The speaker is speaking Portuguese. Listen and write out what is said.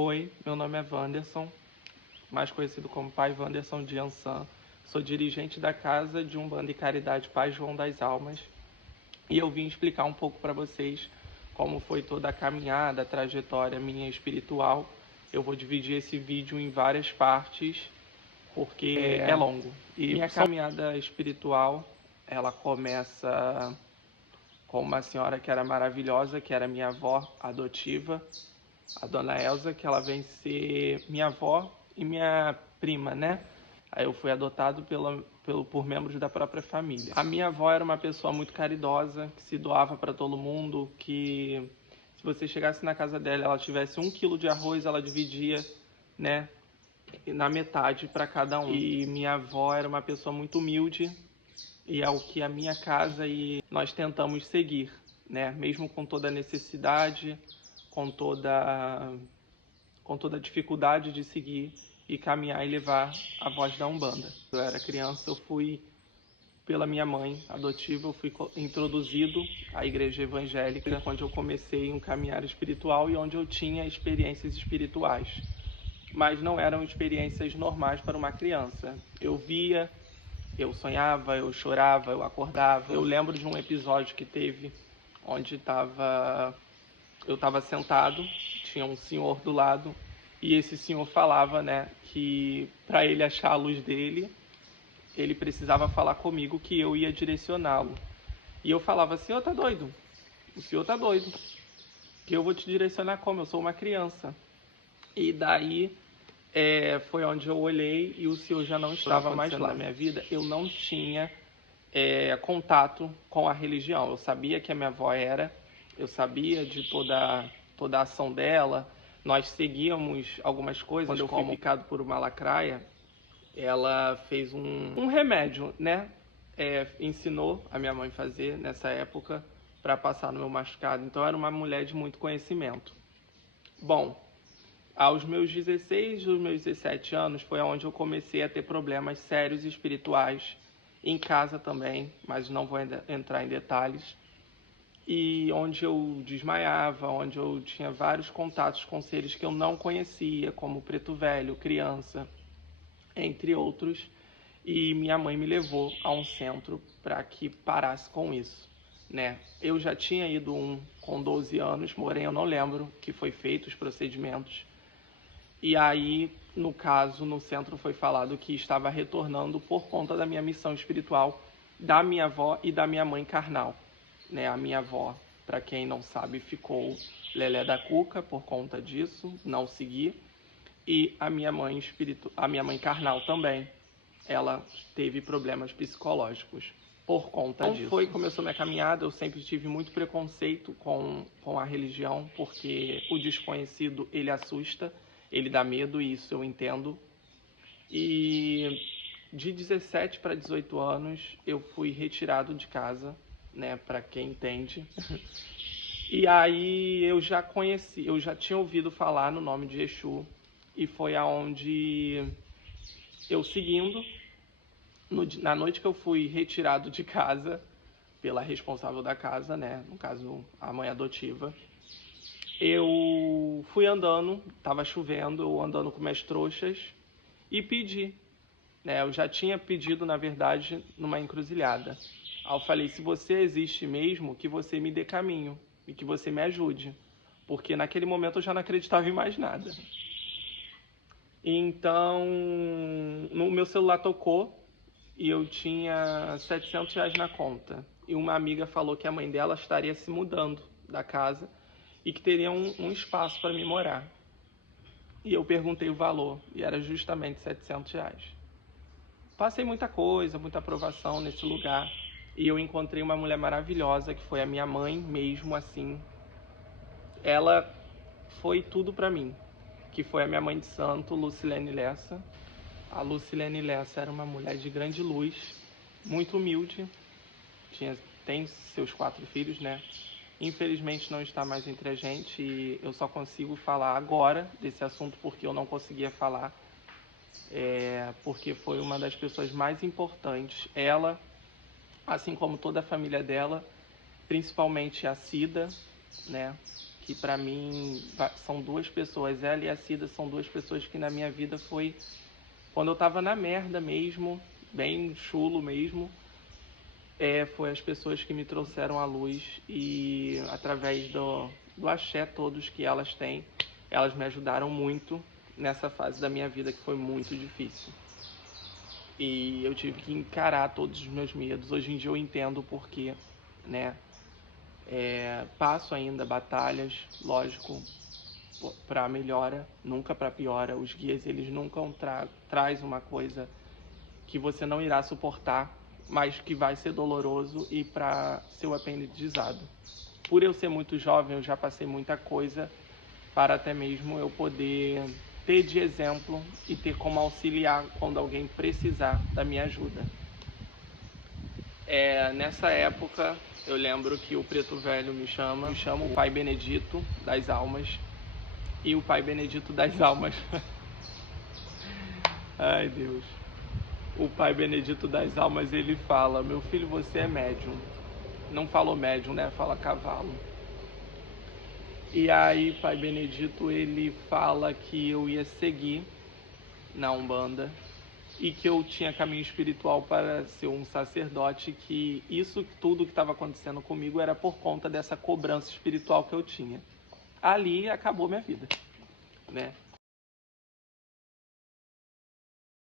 Oi, meu nome é Wanderson, mais conhecido como Pai Wanderson de Ansan. Sou dirigente da Casa de Umbanda e Caridade Pai João das Almas e eu vim explicar um pouco para vocês como foi toda a caminhada, a trajetória minha espiritual. Eu vou dividir esse vídeo em várias partes porque é longo. E minha caminhada espiritual, ela começa com uma senhora que era maravilhosa, que era minha avó adotiva, a dona Elza, que ela vem ser minha avó e minha prima, né? Aí eu fui adotado por membros da própria família. A minha avó era uma pessoa muito caridosa, que se doava para todo mundo, que se você chegasse na casa dela, ela tivesse 1 quilo de arroz, ela dividia, né, na metade para cada um. E minha avó era uma pessoa muito humilde, e é o que a minha casa e nós tentamos seguir, né? Mesmo com toda a necessidade, com toda a dificuldade de seguir e caminhar e levar a voz da Umbanda. Eu era criança, eu fui, pela minha mãe adotiva, eu fui introduzido à igreja evangélica, onde eu comecei um caminhar espiritual e onde eu tinha experiências espirituais. Mas não eram experiências normais para uma criança. Eu via, eu sonhava, eu chorava, eu acordava. Eu lembro de um episódio que teve onde eu estava sentado, tinha um senhor do lado, e esse senhor falava, né, que para ele achar a luz dele, ele precisava falar comigo que eu ia direcioná-lo. E eu falava, senhor tá doido? O senhor tá doido. Que eu vou te direcionar como? Eu sou uma criança. E daí foi onde eu olhei e o senhor já não estava mais lá. Na minha vida, eu não tinha contato com a religião. Eu sabia que a minha avó era, eu sabia de toda a ação dela, nós seguíamos algumas coisas. Quando eu fui picado por uma lacraia, ela fez um remédio, né? Ensinou a minha mãe a fazer nessa época para passar no meu machucado. Então era uma mulher de muito conhecimento. Bom, aos meus 16, aos meus 17 anos foi onde eu comecei a ter problemas sérios espirituais, em casa também, mas não vou entrar em detalhes. E onde eu desmaiava, onde eu tinha vários contatos com seres que eu não conhecia, como Preto Velho, criança, entre outros. E minha mãe me levou a um centro para que parasse com isso, né? Eu já tinha ido com 12 anos, porém eu não lembro que foi feito os procedimentos. E aí, no caso, no centro foi falado que estava retornando por conta da minha missão espiritual, da minha avó e da minha mãe carnal, né? A minha avó, para quem não sabe, ficou lelé da cuca por conta disso, não segui. E a minha mãe carnal também, ela teve problemas psicológicos por conta disso. Então começou minha caminhada, eu sempre tive muito preconceito com a religião, porque o desconhecido, ele assusta, ele dá medo, e isso eu entendo. E de 17 para 18 anos, eu fui retirado de casa, né, para quem entende. E aí eu já tinha ouvido falar no nome de Exu, e foi aonde eu seguindo, na noite que eu fui retirado de casa pela responsável da casa, né, no caso a mãe adotiva, eu fui andando, estava chovendo, eu andando com minhas trouxas e pedi, né, eu já tinha pedido, na verdade, numa encruzilhada. Aí eu falei, se você existe mesmo, que você me dê caminho e que você me ajude, porque naquele momento eu já não acreditava em mais nada. Então, no meu celular tocou e eu tinha R$ 700 na conta. E uma amiga falou que a mãe dela estaria se mudando da casa e que teria um espaço para me morar. E eu perguntei o valor e era justamente R$ 700. Passei muita coisa, muita aprovação nesse lugar. E eu encontrei uma mulher maravilhosa, que foi a minha mãe mesmo, assim. Ela foi tudo para mim, que foi a minha mãe de santo, Lucilene Lessa. A Lucilene Lessa era uma mulher de grande luz, muito humilde, tem seus 4 filhos, né? Infelizmente não está mais entre a gente e eu só consigo falar agora desse assunto porque eu não conseguia falar, porque foi uma das pessoas mais importantes. Ela, assim como toda a família dela, principalmente a Cida, né? que para mim são duas pessoas, ela e a Cida são duas pessoas que na minha vida foi quando eu tava na merda mesmo, bem chulo mesmo, foi as pessoas que me trouxeram à luz e através do axé todos que elas têm, elas me ajudaram muito nessa fase da minha vida que foi muito difícil. E eu tive que encarar todos os meus medos. Hoje em dia eu entendo o porquê, né? Passo ainda batalhas, lógico, para melhora, nunca para piora. Os guias, eles nunca traz uma coisa que você não irá suportar, mas que vai ser doloroso e para seu aprendizado. Por eu ser muito jovem, eu já passei muita coisa para até mesmo eu poder ter de exemplo e ter como auxiliar quando alguém precisar da minha ajuda. Nessa época, eu lembro que o Preto Velho me chama o Pai Benedito das Almas. E o Pai Benedito das Almas... Ai, Deus. O Pai Benedito das Almas, ele fala: meu filho, você é médium. Não falou médium, né? Fala cavalo. E aí, Pai Benedito, ele fala que eu ia seguir na Umbanda e que eu tinha caminho espiritual para ser um sacerdote, que isso tudo que estava acontecendo comigo era por conta dessa cobrança espiritual que eu tinha. Ali acabou minha vida, né?